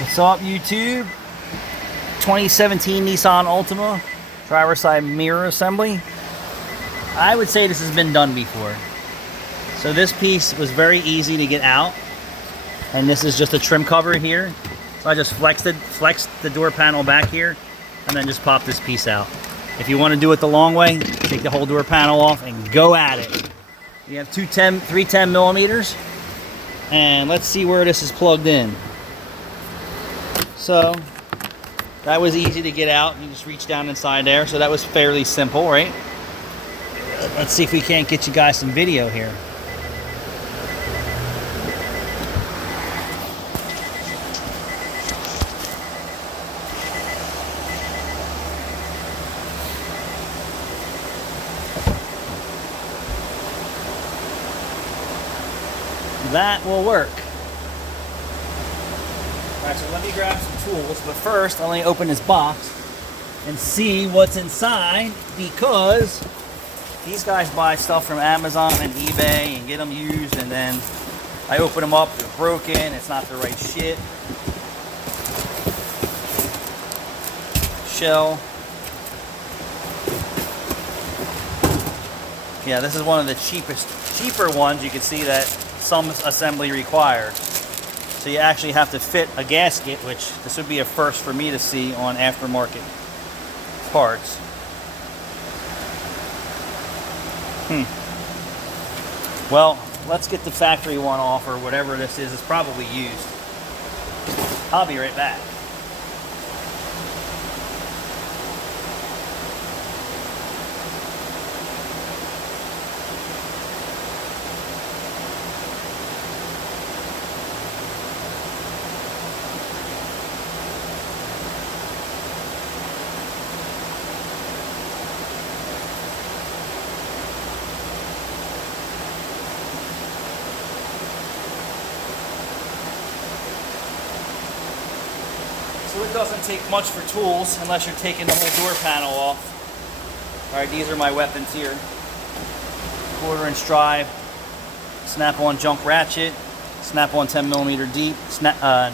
What's up, YouTube? 2017 Nissan Altima driver's side mirror assembly. I would say this has been done before. So this piece was very easy to get out, and this is just a trim cover here. So I just flexed the door panel back here, and then just pop this piece out. If you want to do it the long way, take the whole door panel off and go at it. We have 310 millimeters, and let's see where this is plugged in. So that was easy to get out. You just reach down inside there. So that was fairly simple, right? Let's see if we can't get you guys some video here. That will work. Alright, so let me grab some tools, but first I'll only open this box and see what's inside, because these guys buy stuff from Amazon and eBay and get them used, and then I open them up, they're broken, it's not the right shit. Shell. Yeah, this is one of the cheaper ones. You can see that some assembly required. So you actually have to fit a gasket, which this would be a first for me to see on aftermarket parts. Well, let's get the factory one off, or whatever this is. It's probably used. I'll be right back. So it doesn't take much for tools unless you're taking the whole door panel off. Alright, these are my weapons here. 1/4" drive, snap-on junk ratchet, snap-on 10mm deep. I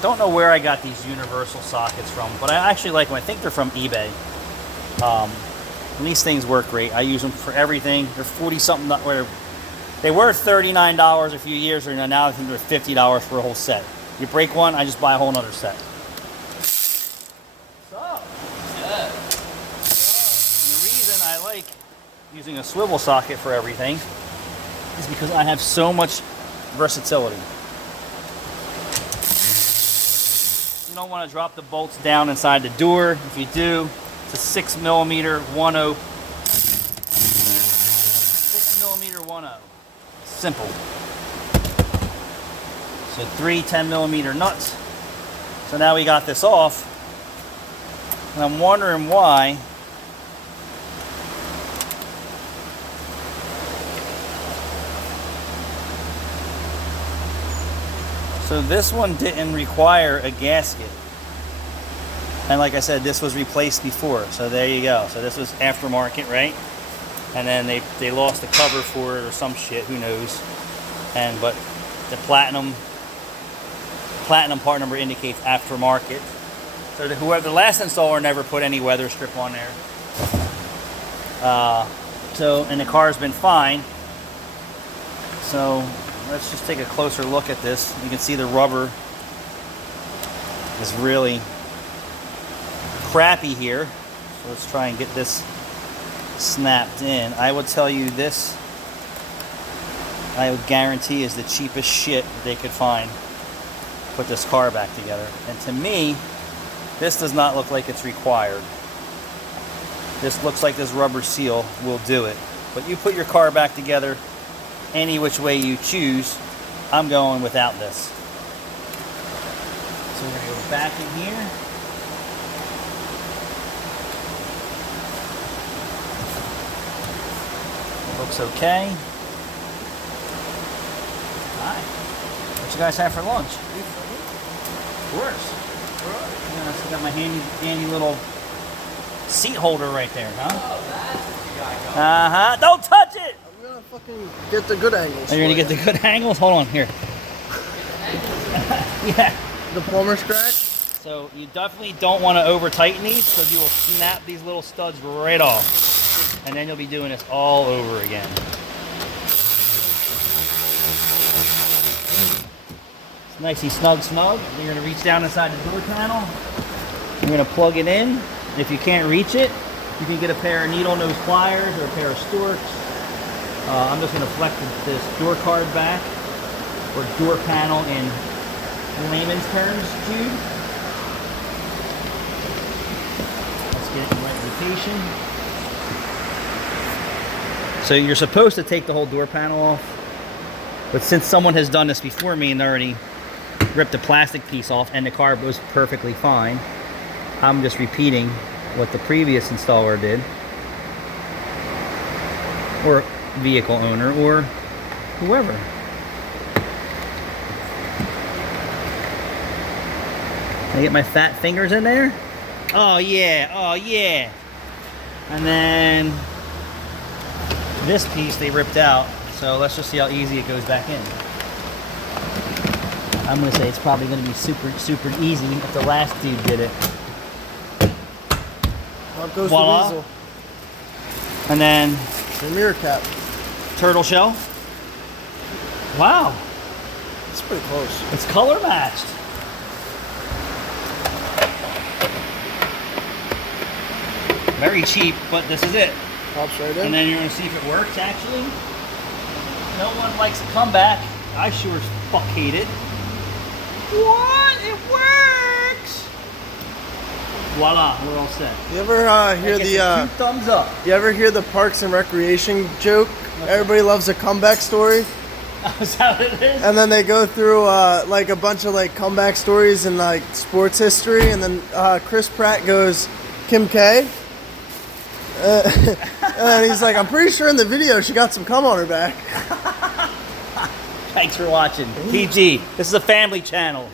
don't know where I got these universal sockets from, but I actually like them. I think they're from eBay. And these things work great. I use them for everything. They're 40-something. They were $39 a few years ago. Now I think they're $50 for a whole set. You break one, I just buy a whole nother set. So, yeah. And the reason I like using a swivel socket for everything is because I have so much versatility. You don't want to drop the bolts down inside the door. If you do, it's a 6mm 1/0. 6mm 1/0. Simple. So 3 10mm nuts. So now we got this off, and I'm wondering why so this one didn't require a gasket, and like I said, this was replaced before, so there you go. So this was aftermarket, right? And then they lost the cover for it or some shit, who knows. But the platinum part number indicates aftermarket. So whoever the last installer never put any weather strip on there. And the car's been fine. So let's just take a closer look at this. You can see the rubber is really crappy here. So let's try and get this snapped in. I would tell you this, I would guarantee, is the cheapest shit they could find. Put this car back together. And to me, this does not look like it's required. This looks like this rubber seal will do it. But you put your car back together any which way you choose. I'm going without this. So we're going to go back in here. It looks okay. Alright. What you guys have for lunch? Of course. Yeah, I got my handy little seat holder right there, huh? Oh, that's what you got going. Don't touch it! I'm gonna fucking get the good angles. Are you gonna get the good angles? Hold on, here. Yeah. The plumber scratch? So you definitely don't want to over tighten these because you will snap these little studs right off. And then you'll be doing this all over again. It's nicey snug. You're going to reach down inside the door panel. You're going to plug it in. If you can't reach it, you can get a pair of needle nose pliers or a pair of storks. I'm just going to flex this door card back, or door panel in layman's terms, Jude. Let's get it in the right rotation. So you're supposed to take the whole door panel off, but since someone has done this before me and already ripped the plastic piece off and the carb was perfectly fine, I'm just repeating what the previous installer did, or vehicle owner, or whoever. I get my fat fingers in there. Oh yeah, oh yeah. And then this piece they ripped out, so let's just see how easy it goes back in. I'm gonna say it's probably gonna be super easy if the last dude did it. Out goes Voila. the weasel. And then The mirror cap. turtle shell. Wow, It's pretty close. it's color matched. Very cheap, but this is it. Pops right in. And then you're gonna see if it works actually. No one likes a comeback. I sure as fuck hate it. What? It works! Voila, we're all set. You ever hear That gets a the two thumbs up. you ever hear the Parks and Recreation joke? Everybody loves a comeback story. Is that what it is? And then they go through like a bunch of like comeback stories in like sports history, and then Chris Pratt goes, Kim K. And he's like, I'm pretty sure in the video she got some cum on her back. Thanks for watching. PG. This is a family channel.